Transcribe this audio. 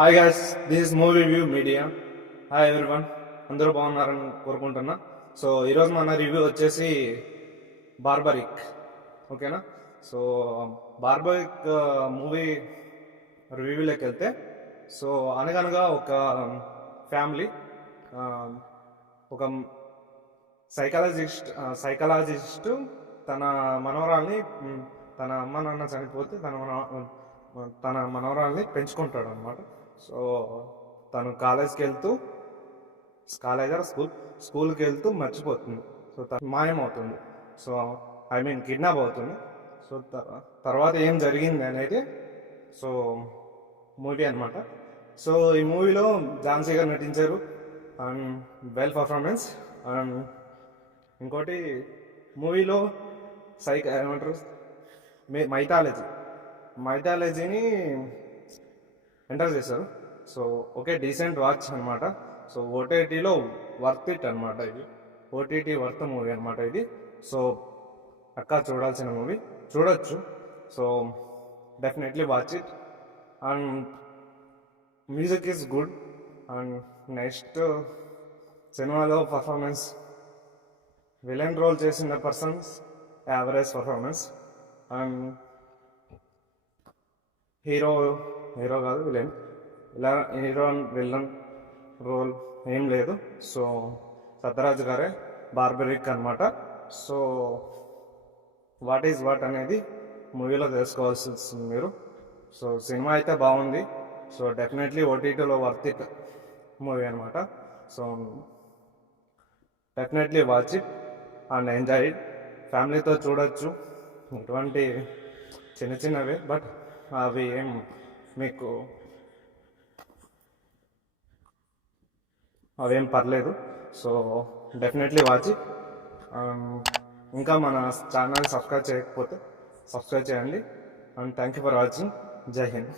Hi guys, this is movie review media. Hi everyone, అందరూ బాగున్నారని కోరుకుంటున్నా. సో ఈరోజు మన రివ్యూ వచ్చేసి బార్బరిక్, ఓకేనా? సో బార్బరిక్ మూవీ రివ్యూలోకి వెళ్తే, సో అనగనగా ఒక ఫ్యామిలీ, ఒక సైకాలజిస్ట్ తన మనవరాల్ని, తన అమ్మ నాన్న చనిపోతే తన మనవరాల్ని పెంచుకుంటాడు అనమాట. సో తను స్కూల్కి వెళ్తూ మర్చిపోతుంది. సో తను మాయమవుతుంది. సో కిడ్నాప్ అవుతుంది. సో తర్వాత ఏం జరిగింది అనేది సో మూవీ అనమాట. సో ఈ మూవీలో ఝాన్సీ గారు నటించారు అండ్ వెల్ పర్ఫార్మెన్స్. అండ్ ఇంకోటి, మూవీలో ఏమంటారు, మైథాలజీని ఎంటర్ చేశారు. సో ఓకే, డీసెంట్ వాచ్ అనమాట. సో ఓటీటీలో వర్త్ ఇట్ అనమాట. ఇది ఓటీటీ వర్త్ మూవీ అనమాట ఇది. సో చూడాల్సిన మూవీ, చూడొచ్చు. So definitely watch it. And music is good. And next, సినిమాలో పర్ఫార్మెన్స్, విలన్ రోల్ చేసిన persons average performance. And hero కాదు, విలన్. ఇలా హీరో విలన్ రోల్ ఏం లేదు. సో సత్యరాజ్ గారే బార్బరిక్ అనమాట. సో వాట్ ఈజ్ వాట్ అనేది మూవీలో తెలుసుకోవాల్సి వస్తుంది మీరు. సో సినిమా అయితే బాగుంది. సో డెఫినెట్లీ ఓటీటీలో వర్త్ ఇట్ మూవీ అనమాట. So definitely watch it and enjoy it. ఫ్యామిలీతో చూడొచ్చు. ఇటువంటి చిన్నవే, బట్ అవి అవేం పర్లేదు. So definitely watch it. ఇంకా మన ఛానల్ సబ్స్క్రైబ్ చేయకపోతే సబ్స్క్రైబ్ చేయండి. And thank you for watching. జై హింద్.